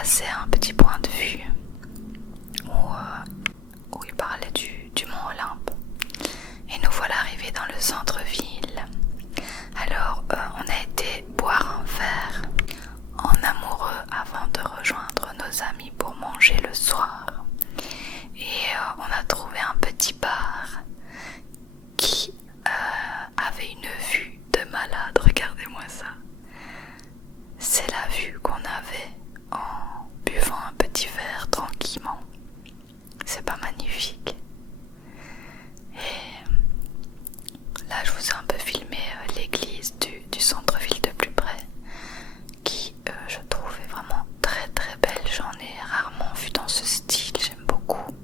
passait un petit point de vue où il parlait du mont Olympe. Et nous voilà arrivés dans le centre-ville. Alors on a été boire un verre en amoureux avant de rejoindre nos amis pour manger le soir. Et on a trouvé un petit bar qui avait une vue de malade. Regardez-moi ça. C'est la vue qu'on avait en buvant un petit verre tranquillement. C'est pas magnifique? Et là je vous ai un peu filmé l'église du centre-ville de plus près, qui je trouve est vraiment très très belle. J'en ai rarement vu dans ce style, j'aime beaucoup.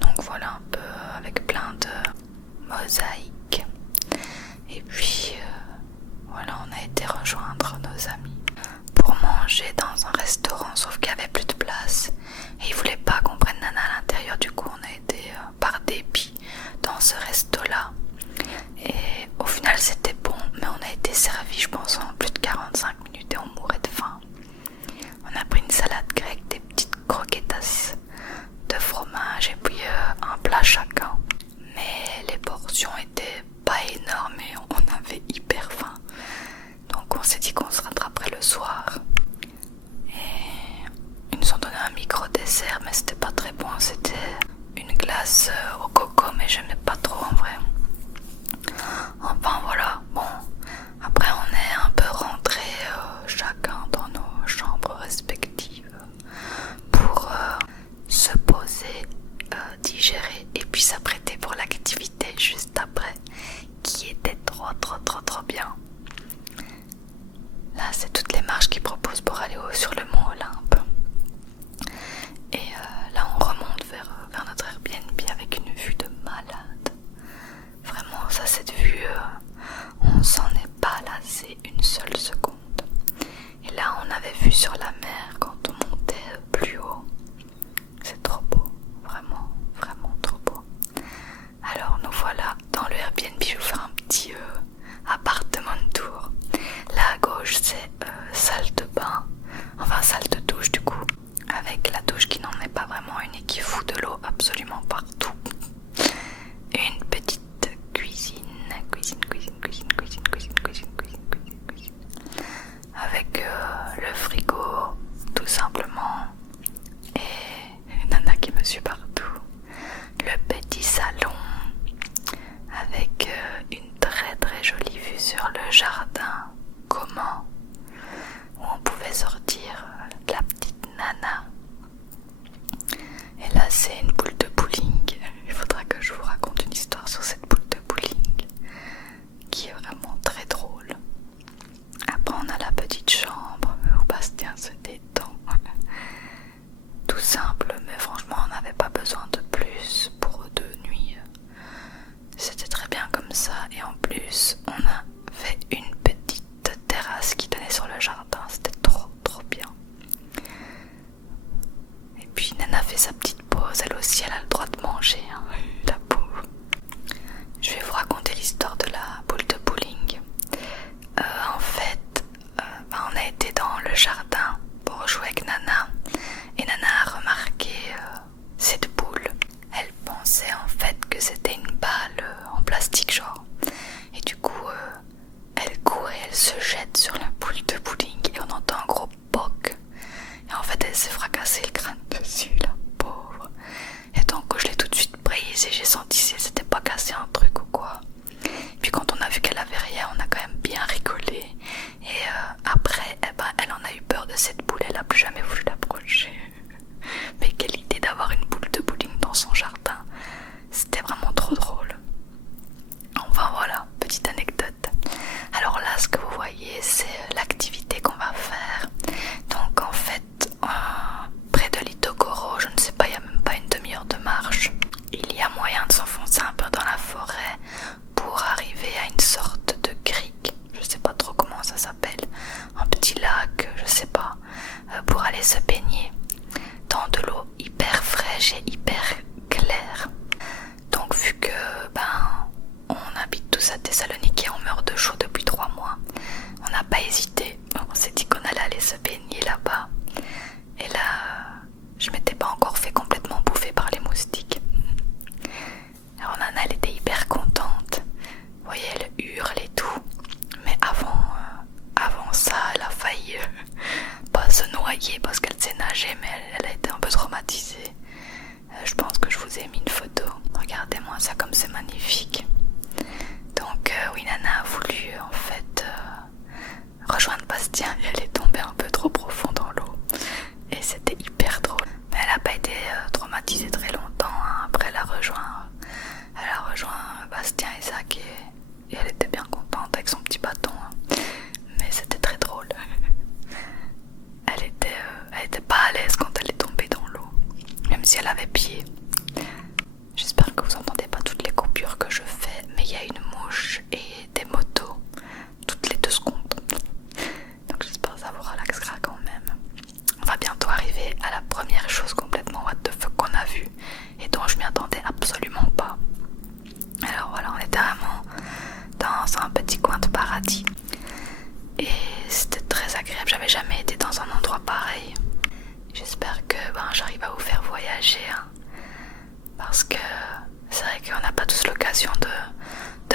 Donc voilà un peu avec plein de mosaïques. Et puis voilà, on a été rejoindre nos amis pour manger dans un restaurant, sauf qu'il n'y avait plus de place et ils voulaient pas qu'on prenne Nana à l'intérieur. Du coup on a été par dépit dans ce resto là, et au final c'était bon, mais on a été servi je pense en plus de 45 minutes et on mourait de faim. On a pris une salade grecque, des petites croquetas de fromage et puis un plat chacun, mais les portions étaient pas énormes et on avait hyper faim, donc on s'est dit qu'on se rattraperait le soir. Et ils nous ont donné un micro dessert, mais c'était pas très bon, c'était une glace au coco, mais j'aimais pas trop en vrai. Enfin voilà, bon, après on est un peu rentrés chacun dans nos chambres respectives pour se poser, digérer et puis s'apprêter pour l'activité juste après, qui était trop bien. Là c'est toutes les marches qu'ils proposent pour aller sur le mont Olympe. Et là on remonte vers notre Airbnb avec une vue de malade. Vraiment ça, cette vue, on s'en est pas lassé une seule seconde. Et là on avait vue sur la mer quand on montait plus haut. C'est trop beau, vraiment trop beau. Alors nous voilà dans le Airbnb, je vais vous faire un petit appartement tour. Là à gauche c'est salle de bain, enfin salle de douche du coup, avec la douche qui n'en est pas vraiment une et qui fout de l'eau absolument partout. Une petite cuisine avec le frigo tout simplement, et Nana qui me suit partout. Le petit salon avec une très jolie vue sur le jardin commun où on pouvait sortir la petite Nana. Et là c'est une boule de bowling. Il faudra que je vous raconte une histoire sur cette boule de bowling qui est vraiment très drôle. Après on a la petite chambre où Bastien se détend. Tout simple, mais franchement on n'avait pas besoin de plus pour 2 nuits. C'était très bien comme ça, et en plus on avait une petite terrasse qui donnait sur le jardin. C'était trop bien. Et puis Nana fait sa petite pause, elle aussi elle a le droit de manger, hein, la pauvre. Je vais vous raconter l'histoire de la boule de bowling. En fait, on a été dans le jardin pour jouer avec Nana, et Nana a remarqué cette boule. Elle pensait en fait que c'était une balle en plastique genre, et du coup elle court et elle se jette sur la boule de bowling et on entend un gros poc, et en fait elle s'est fracassée le crâne dessus, la pauvre. Et donc je l'ai tout de suite prise et j'ai senti si elle s'était pas cassé un truc ou quoi. Et puis quand on a vu qu'elle avait rien, on a quand même bien rigolé, et après elle en a eu peur de cette boule, elle a plus jamais voulu l'approcher. Mais quelle idée d'avoir une boule de bowling dans son jardin, c'était vraiment trop drôle. Enfin voilà, petite anecdote. Alors là ce que vous voyez c'est l'activité qu'on va faire. Donc en fait près de l'Itokoro, je ne sais pas, il n'y a même pas une demi-heure de marche, il y a moyen de s'enfoncer un peu dans la forêt pour arriver à une sorte de crique, je sais pas trop comment ça s'appelle, un petit lac, je sais pas, pour aller se baigner dans de l'eau hyper fraîche et hyper claire. Donc vu que on habite tous à Thessalonique et on meurt de chaud depuis 3 mois, on n'a pas hésité, on s'est dit qu'on allait aller se baigner là-bas. dans un petit coin de paradis. Et c'était très agréable, j'avais jamais été dans un endroit pareil. J'espère que j'arrive à vous faire voyager, hein, parce que c'est vrai qu'on n'a pas tous l'occasion de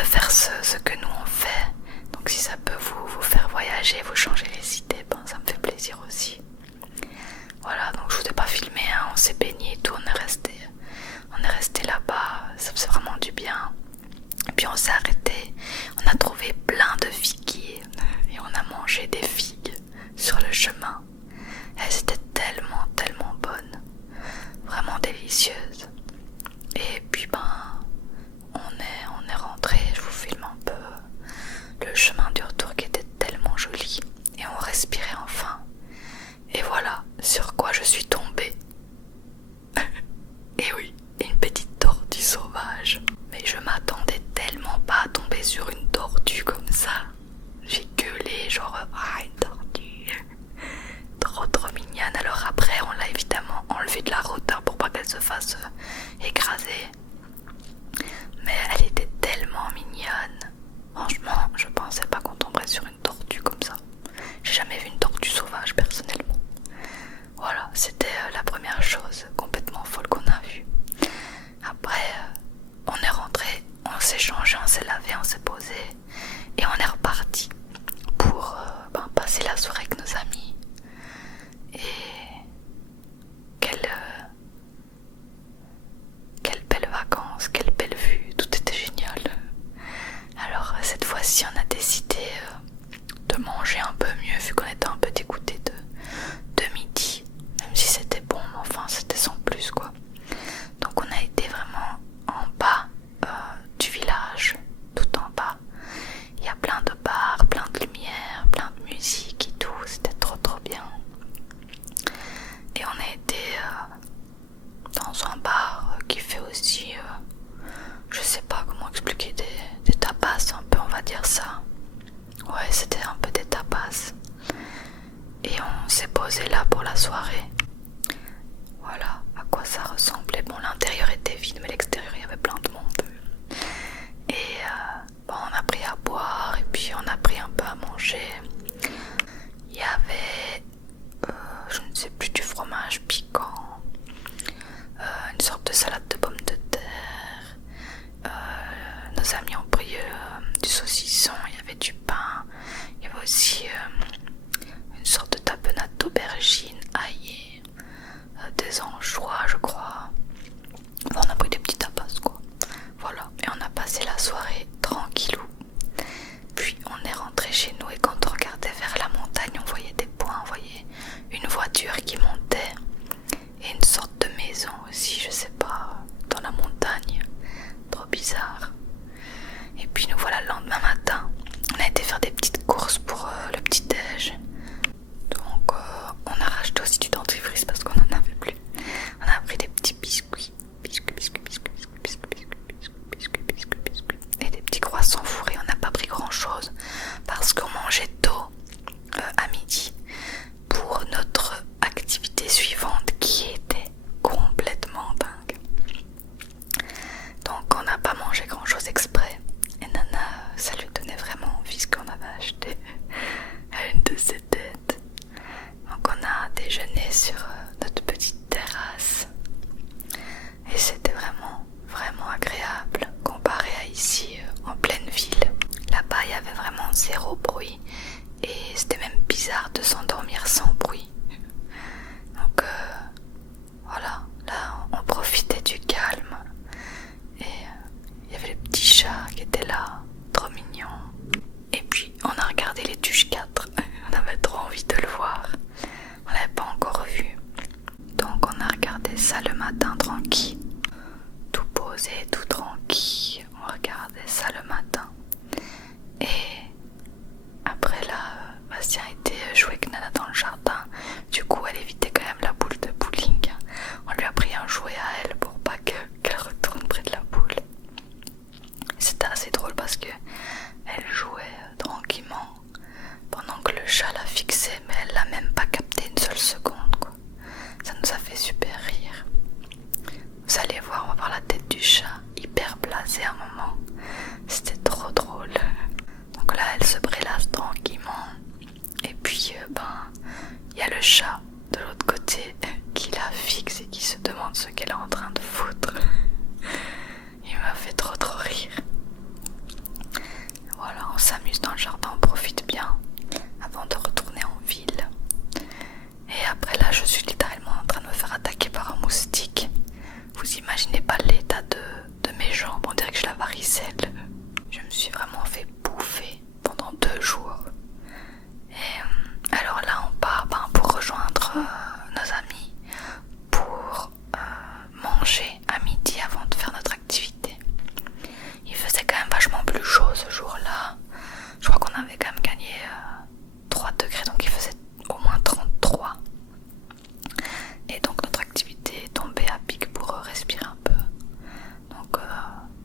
faire ce que nous on fait. Donc si ça peut vous faire voyager, vous changer les idées, ça me fait plaisir aussi. Voilà, donc je vous ai pas filmé, hein, on s'est baigné et tout, on est resté là-bas, ça faisait vraiment du bien. Et puis on s'est arrêté, on a trouvé plein de figuiers et on a mangé des figues sur le chemin. Elles étaient tellement bonnes, vraiment délicieuses. Et puis on est rentré, je vous filme un peu le chemin du retour qui était tellement joli et on respirait enfin. Et voilà sur quoi je suis tombée. Et oui, une petite tortue sauvage. Mais je m'attendais tellement pas à tomber sur une tortue comme ça. J'ai gueulé genre une tortue. Trop mignonne. Alors après on l'a évidemment enlevée de la route pour pas qu'elle se fasse écraser. Mais elle était tellement mignonne. Franchement, je pensais pas qu'on tomberait sur une tortue comme ça. J'ai jamais vu une tortue sauvage personnellement. Voilà, c'était la première chose complètement folle qu'on a vue. Après, on est rentré, on s'est changé, on s'est lavé, on s'est posé et on est reparti pour passer la soirée avec nos amis. Et quelle belle vacances, quelle belle vue, tout était génial. Alors cette fois-ci on a décidé de manger un peu mieux vu qu'on était un peu dégoûté de midi, même si c'était bon, mais enfin c'était sans plus quoi. Donc on a été vraiment en bas du village, tout en bas. Il y a plein de bars, plein de lumière, plein de musique et tout, c'était trop bien. Et on a été dans un bar qui fait aussi, je sais pas comment expliquer, des tapas un peu, on va dire ça. Ouais, c'était un peu des tapas. Et on s'est posé là pour la soirée. Voilà à quoi ça ressemblait. Bon, l'intérieur était vide, mais l'extérieur il y avait plein de monde. Et on a pris à boire et puis on a pris un peu à manger. Il y avait, je ne sais plus, du fromage piquant, une sorte de salade de pommes de terre. Nos amis ont pris du saucisson, il y avait du pain, il y avait aussi une sorte de tapenade d'aubergine aillée, des anchois je crois. Enfin, on a pris des petits tapas quoi. Voilà, et on a passé la soirée tranquillou. Puis on est rentré chez nous et quand on regardait vers la montagne on voyait des points, on voyait une voiture qui montait et une sorte de maison aussi, je sais pas, dans la montagne. Trop bizarre. Et puis nous voilà le lendemain matin. On a été faire des petites courses pour le petit déj. Donc on a racheté aussi du dentifrice parce qu'on en avait plus. On a pris des petits biscuits. Et des petits croissants fourrés. On n'a pas pris grand chose parce qu'on mangeait tôt à midi pour notre activité suivante qui était complètement dingue. Donc on n'a pas mangé grand chose exprès. Et Nana, ça lui donnait vraiment envie ce qu'on avait acheté à une de ses têtes. Donc on a déjeuné sur notre petite terrasse. Et c'était vraiment agréable comparé à ici en pleine ville. Là-bas il y avait vraiment zéro bruit et c'était même bizarre de s'endormir sans bruit. Donc voilà, là on profitait du calme et il y avait les petits chats qui étaient là, trop mignons. Et puis on a regardé les Tuches 4, on avait trop envie de le voir, on l'avait pas encore vu. Donc on a regardé ça le matin tranquille, tout posé, tout tranquille, on regardait ça le matin. Et après là, Bastien était joué avec Nana dans le jardin, du coup elle évitait quand même la boule de bowling. On lui a pris un jouet à elle pour pas qu'elle retourne près de la boule. C'était assez drôle parce que elle jouait tranquillement pendant que le chat la fixait, mais elle l'a même pas capté une seule seconde quoi. Ça nous a fait super rire. Vous allez voir, on va voir la tête du chat hyper blasé à un moment. C'était trop le chat de l'autre côté qui la fixe et qui se demande ce qu'elle est en train de foutre. Il m'a fait trop rire. Voilà, on s'amuse dans le jardin, on profite bien avant de retourner en ville. Et après là, je suis littéralement en train de me faire attaquer par un moustique. Vous imaginez pas l'état de mes jambes, on dirait que j'ai la varicelle. Je me suis vraiment fait bouffer pendant 2 jours. Et alors là, on part pour rejoindre nos amis pour manger à midi avant de faire notre activité. Il faisait quand même vachement plus chaud ce jour-là. Je crois qu'on avait quand même gagné 3 degrés, donc il faisait au moins 33. Et donc notre activité est tombée à pic pour respirer un peu. Donc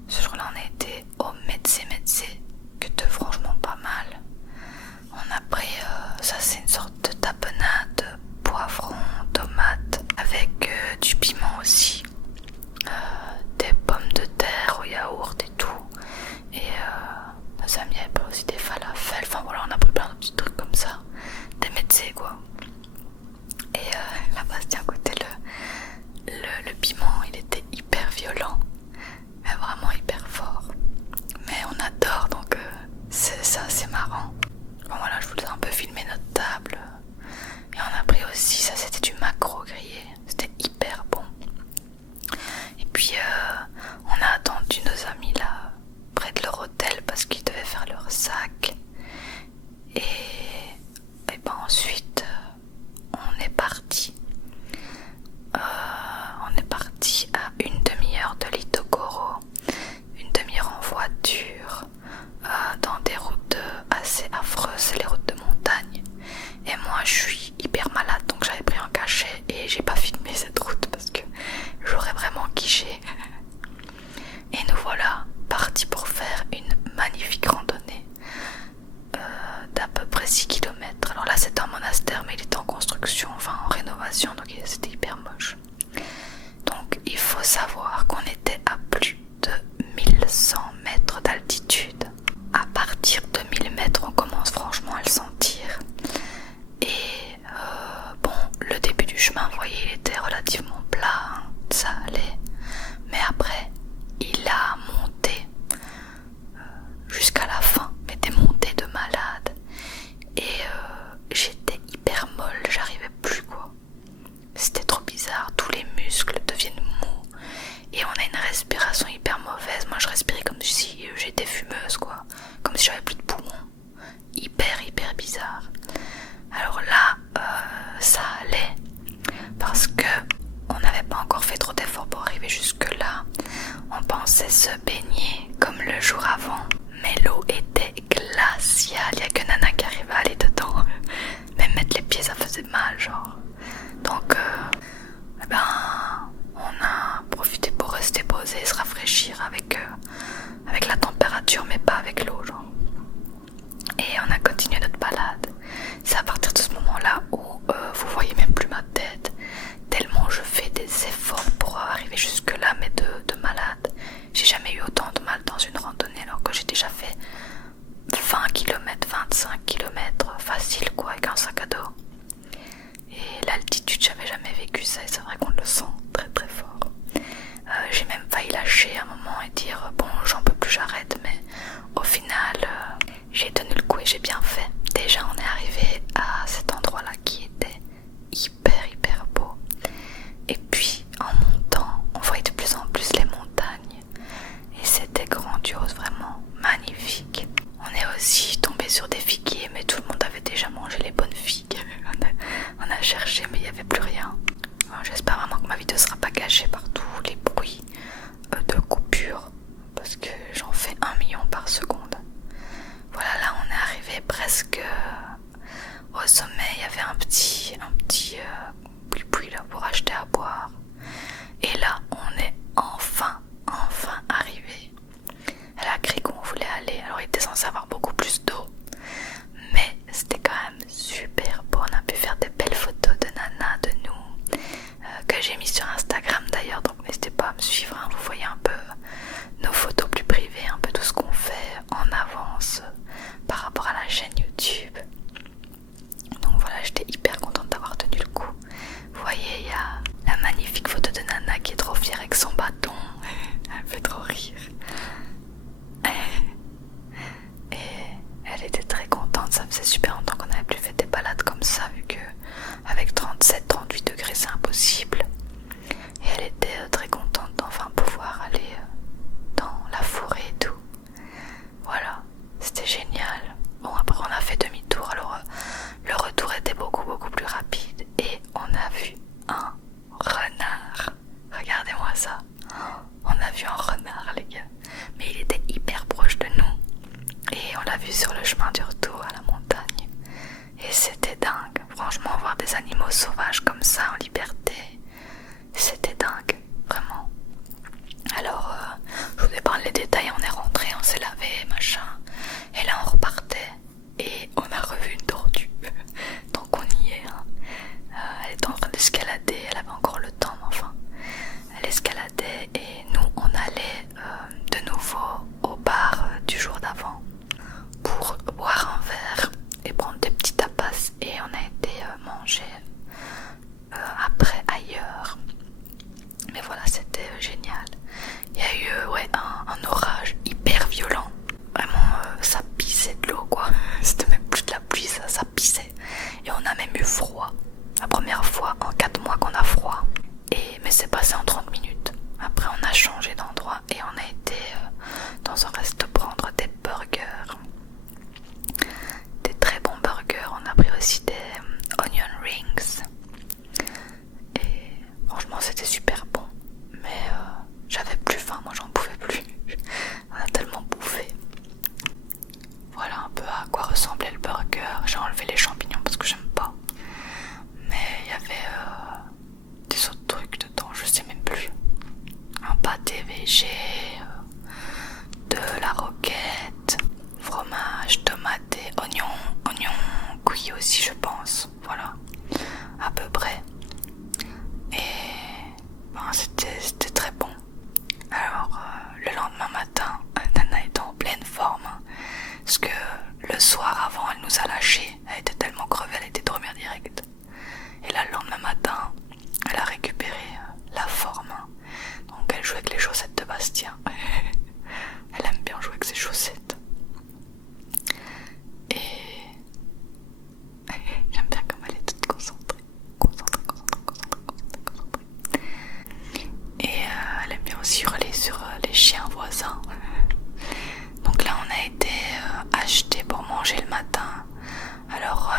ce jour-là on a été au médecin que était franchement pas mal. On a pris, ça c'est une sorte de tapenade, poivron, tomate, avec du piment aussi, des pommes de terre au yaourt et tout. Et nos amis avaient pris aussi des falafels, enfin voilà, on a pris plein de petits trucs comme ça, des médecins quoi. Et là Bastien goûtait le piment, il était hyper violent, mais vraiment hyper fort. Mais on adore, donc c'est assez marrant. Bon voilà, je vous ai un peu filmé notre table. Et on a pris aussi, ça c'était du maquereau grillé, c'était hyper bon. Et puis on a attendu nos amis là, près de leur hôtel, parce qu'ils devaient faire leur sac. Et ben ensuite, on est parti. On est parti à une demi-heure de Litokoro, une demi-heure en voiture, dans des routes assez affreuses, les routes de montagne. Et moi je suis hyper malade, donc j'avais pris un cachet et j'ai pas filmé cette route parce que j'aurais vraiment quiché. Et nous voilà partis pour faire une magnifique randonnée d'à peu près 6 km. Alors là c'était un monastère, mais il était en construction, enfin en rénovation, donc c'était hyper moche. Donc il faut savoir qu'on était à plus de 1100 mètres d'altitude. À partir de 1000 mètres, on commence franchement à le sentir. Et bon, le début du chemin, vous voyez, il était relativement plat, hein, ça allait. Mais après, il a monté jusqu'à la fin, mais des montées de malade. Et j'étais hyper molle, j'arrivais plus quoi. C'était trop bizarre, tous les muscles deviennent mous. Et on a une respiration hyper mauvaise. Moi je respirais comme si j'étais fumeuse quoi. Comme si j'avais plus de poumons. Hyper bizarre. Alors là, ça allait. Parce que on n'avait pas encore fait trop d'efforts pour arriver jusque là. On pensait se baigner comme le jour avant. Mais l'eau était glaciale. Il n'y a que Nana qui arrivait à aller dedans. Même mettre les pieds ça faisait mal genre. Donc on a profité pour rester posé et se rafraîchir avec la température mais pas avec l'eau genre. Et on a continué notre balade. C'est à partir de ce moment là où vous voyez même plus ma tête, tellement je fais des efforts pour arriver jusque là, mais de malade. J'ai jamais eu autant de mal dans une randonnée alors que j'ai déjà fait 20 km, 25 km facile quoi, avec un sac à dos. Et l'altitude, j'avais jamais vécu ça et c'est vrai qu'on le sent très fort. J'ai même failli lâcher un moment et dire bon j'en peux plus, j'arrête, mais au final j'ai tenu le coup et j'ai bien fait. Déjà on est arrivé à cet endroit là qui était hyper beau. Et puis en montant on voyait de plus en plus les montagnes et c'était grandiose, vraiment magnifique. On est aussi tombé sur des figuiers, mais tout le monde avait déjà mangé les bonnes figues. On a cherché mais il n'y avait plus rien. Alors, j'espère vraiment que ma vidéo ne sera pas gâchée par tous les bruits de coupure, parce que j'en fais 1 million par seconde. Voilà, là on est arrivé presque au sommet. Il y avait un petit puits là pour acheter à boire. Et là on est enfin arrivé à la crique où on voulait aller. Alors il était censé avoir beaucoup plus d'eau et on l'a vu sur le chemin du retour à la montagne. Et c'était dingue, franchement, voir des animaux sauvages comme ça en liberté, c'était dingue, vraiment. Alors, je vous épargne les détails, on est rentré, on s'est lavé, machin, et là on repartait, et on a revu une tortue, donc on y est, hein. Elle était en train d'escalader, elle avait encore le temps, mais enfin, elle escaladait, et nous on allait de nouveau au bar du jour d'avant, pour boire un verre, et prendre des petits tapas, et on a été manger après ailleurs. Mais voilà, c'était génial. Il y a eu un orage hyper violent. Vraiment, ça pissait de l'eau, quoi. C'était même plus de la pluie, ça pissait. Et on a même eu froid. La première fois en 4 mois qu'on a froid. Mais c'est passé en 30 minutes. Après, on a changé d'endroit et on a été dans un resto prendre des burgers. Des très bons burgers. On a pris aussi des onion rings. Et franchement, c'était super bon. Mais j'avais plus faim, moi j'en pouvais plus. On a tellement bouffé. Voilà un peu à quoi ressemblait le burger. J'ai enlevé les champignons parce que j'aime pas. Mais il y avait des autres trucs dedans, je sais même plus. Un pâté végé, de la roquette, fromage, tomaté, oignon cuit aussi je pense. Voilà, à peu près. Et c'était très bon. Alors le lendemain matin, Nana était en pleine forme, hein, parce que le soir avant elle nous a lâchés. Elle était tellement crevée, elle était dormir direct. Et là le lendemain matin, elle a récupéré la forme, hein. Donc elle jouait avec les chaussettes de Bastien. Elle aime bien jouer avec ses chaussettes. Et j'aime bien comme elle est toute concentrée. Et elle aime bien aussi hurler sur les chiens voisins. Donc là on a été acheter pour manger le matin. Alors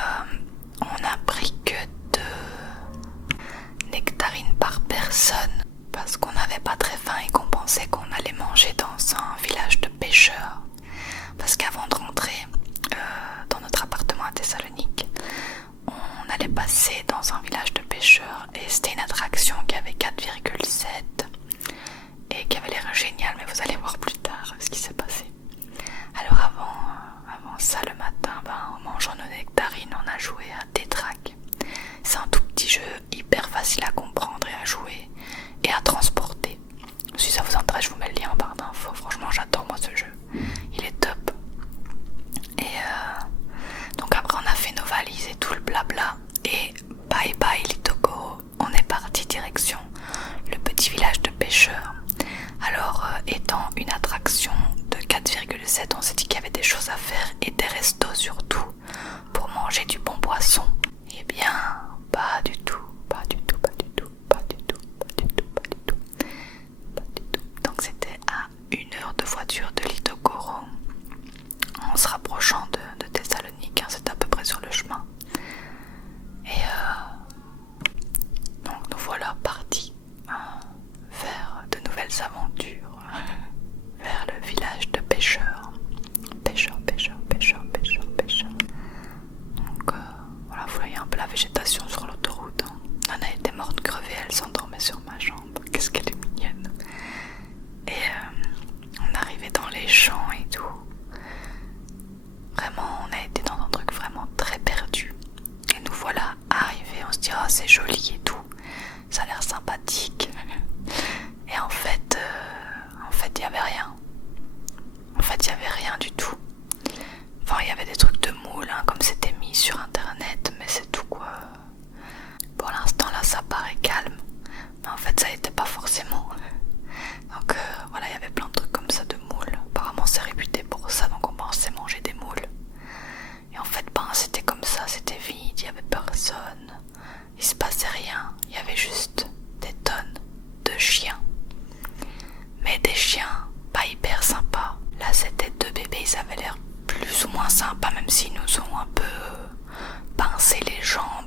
on a pris que 2 nectarines par personne parce qu'on n'avait pas très faim et qu'on pensait qu'on allait manger dans un village de pêcheurs. Parce qu'avant de rentrer dans notre appartement à Thessalonique, on allait passer dans un village de pêcheurs et c'était une attraction qui avait 4,7 et qui avait l'air génial, mais vous allez voir plus tard ce qui s'est passé. Alors avant ça le matin, en mangeant nos nectarines, on a joué à Tétrac. C'est un tout petit jeu hyper facile à comprendre et à jouer et à transporter. Si ça vous intéresse, je vous mets le lien en barre d'infos. Franchement j'adore moi ce jeu, il est top. Et donc après on a fait nos valises et tout le blabla et bye bye Litogoro, on est parti direction le petit village de pêcheurs. Alors étant une attraction de 4,7, on s'est dit qu'il y avait des choses à faire et des restos surtout pour manger du bon poisson. Eh bien pas du tout. Donc c'était à 1 heure de voiture de Litogoro, en se rapprochant de Thessalonique, hein, c'est à peu près sur le chemin. Et donc nous voilà partis vers de nouvelles aventures, vers le village de pêcheurs. Donc voilà, vous voyez un peu la végétation sur l'autoroute, hein. Nana était morte crevée, elle s'endormait sur ma jambe. Qu'est-ce qu'elle est mignonne. Et on arrivait dans les champs et tout. Vraiment, on a été dans un truc vraiment très perdu. Et nous voilà arrivés, on se dit oh c'est joli et tout, ça a l'air sympathique. Et en fait il y avait rien. Il y avait rien du tout. Enfin il y avait des trucs de moule, hein, comme c'était mis sur internet, mais c'est tout quoi. Pour l'instant là ça paraît calme, mais en fait ça n'était pas forcément. Donc voilà, il y avait plein de trucs comme ça de moules. Apparemment c'est réputé pour ça, donc on pensait manger des moules. Et en fait c'était comme ça, c'était vide, il n'y avait personne, il se passait rien, il y avait juste des tonnes de chiens. Mais des chiens pas hyper sympas. Là c'était 2 bébés, ils avaient l'air plus ou moins sympas, même s'ils nous ont un peu pincé les jambes